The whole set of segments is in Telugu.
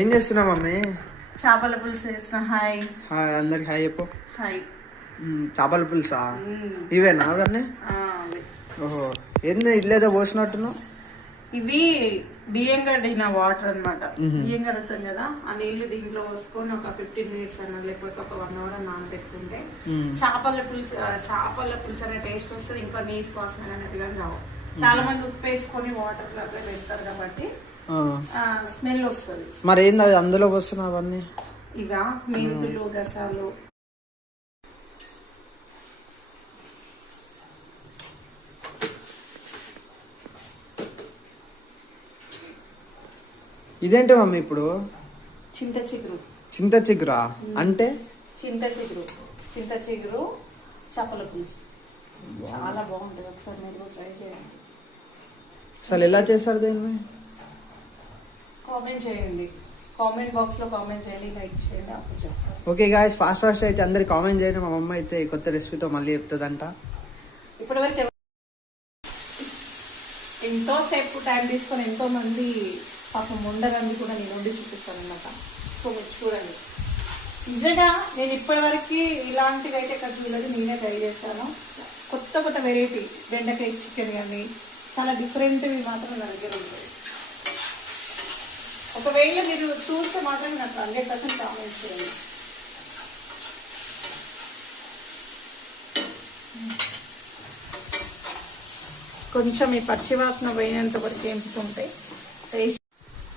ఏం చేస్తున్నావు మమ్మీ? చేపల పులుసు చేసిన. హాయ్ హాయ్ అందరికి హాయ్ చెప్పు. హాయ్. చేపల పులుసా? ఇవేనా అవన్నీ? ఓహో, ఏంది ఇల్లేదో పోసినట్టున్నావు? ఇవి బియ్యం కడిగిన వాటర్ అనమాట. బియ్యం కడుగుతాం కదా, ఆ నీళ్లు దీంట్లో పోసుకొని ఒక 15 minutes అన్న లేకపోతే ఒక 1 hour నానబెట్టుకుంటే చేపల పులుసు అనే టేస్ట్ వస్తుంది. ఇంకా నీసు వాసన అనేట్టుగా రావు. చాలా మంది ఉప్పు వేసుకొని వాటర్ లాగా పెడతారు కాబట్టి స్మెల్ వస్తుంది. మరి ఏంది అది అందులో పోస్తున్నావు అవన్నీ? ఇవా మెంతులు, గసాలు. ఇదేంటి మమ్మీ ఇప్పుడు? చింత చిగురు. చింత చిగురా అంటే? చింత చిగురు చేపల పులుసు చాలా బాగుంటుంది. ఒకసారి మీరు ట్రై చేయండి. అసలు ఎలా చేశారు దీన్ని? కామెంట్ చేయండి, కామెంట్ బాక్స్ లో కామెంట్ చేయండి, లైక్ చేయండి, అప్పుడు చెప్తాను. ఓకే గాయ్స్, ఫాస్ట్ అయితే అందరికి కామెంట్ చేయండి. మా మమ్మ అయితే కొత్త రెసిపీతో మళ్ళీ చెప్తుందంట. ఇప్పటివరకు ఎంతో సేపు టైం తీసుకొని ఎంతో మంది పాపం ఉండరని కూడా నేను వండి చూపిస్తాను అన్నమాట. సో మీరు చూడండి. నిజంగా నేను ఇప్పటివరకు ఇలాంటివి అయితే ఎక్కడ చూడలేదు, నేనే ట్రై చేస్తాను. కొత్త వెరైటీ బెండకాయ చికెన్ కానీ చాలా డిఫరెంట్వి మాత్రం నా దగ్గర ఉంటాయి. ఒకవేళ మీరు చూస్తే మాత్రం నాకు 100% కామెంట్ చేయండి. కొంచెం ఈ పచ్చివాసన పోయినంత వరకు ఏంపుతుంటే టేస్ట్.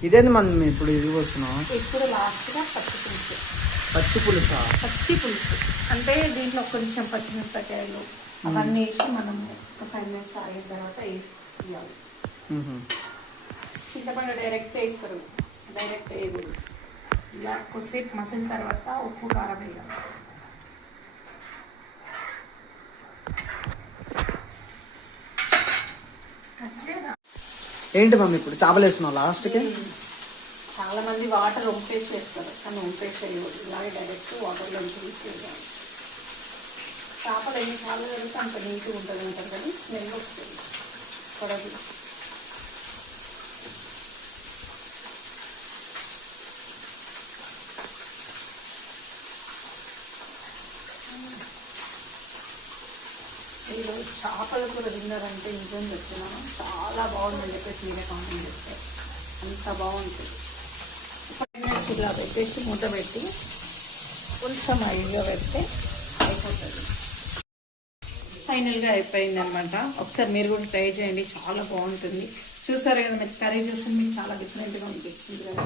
ఇదేంది మనం ఇప్పుడు ఇది వస్తున్నాం? ఇప్పుడు లాస్ట్గా పచ్చి పులుసా? పచ్చి పులుసు అంటే దీంట్లో కొంచెం పచ్చిమిరపకాయలు అవన్నీ వేసి మనం ఒక 5 minutes ఆగిన తర్వాత వేసి తీయాలి. చింతపండు డైరెక్ట్ వేస్తారు, డైరెక్ట్ వేయకూడదు. ఇలా కొద్దిసేపు మసిన తర్వాత ఉప్పు కారం వేయాలి. ఏంటి మమ్మీ ఇప్పుడు చేపలు వేస్తున్నావు లాస్ట్కి? చాలా మంది వాటర్ వంపేసి వేస్తారు, కానీ వంపేసి వేయకూడదు. ఇలాగే డైరెక్ట్ వాటర్లో తీసేయాలి. చేపలు ఎన్నిసార్లు కడిగితే అంత నీట్గా ఉంటుంది అంటారు, కానీ స్మెల్ వస్తుంది కడగి. ఈరోజు చేపలు కూడా తిన్నారంటే నిజం చెప్తున్నాను, చాలా బాగుందని చెప్పేసి మీరే కామెంట్ చేస్తారు. అంత బాగుంటుంది. 5 minutes ఇలా పెట్టేసి మూత పెట్టి కొంచెం ఐదుగా పెడితే అయిపోతుంది. ఫైనల్గా అయిపోయింది అనమాట. ఒకసారి మీరు కూడా ట్రై చేయండి, చాలా బాగుంటుంది. చూసారు కదా, మీరు కర్రీ చూస్తే మీకు చాలా డిఫరెంట్గా అనిపిస్తుంది కదా.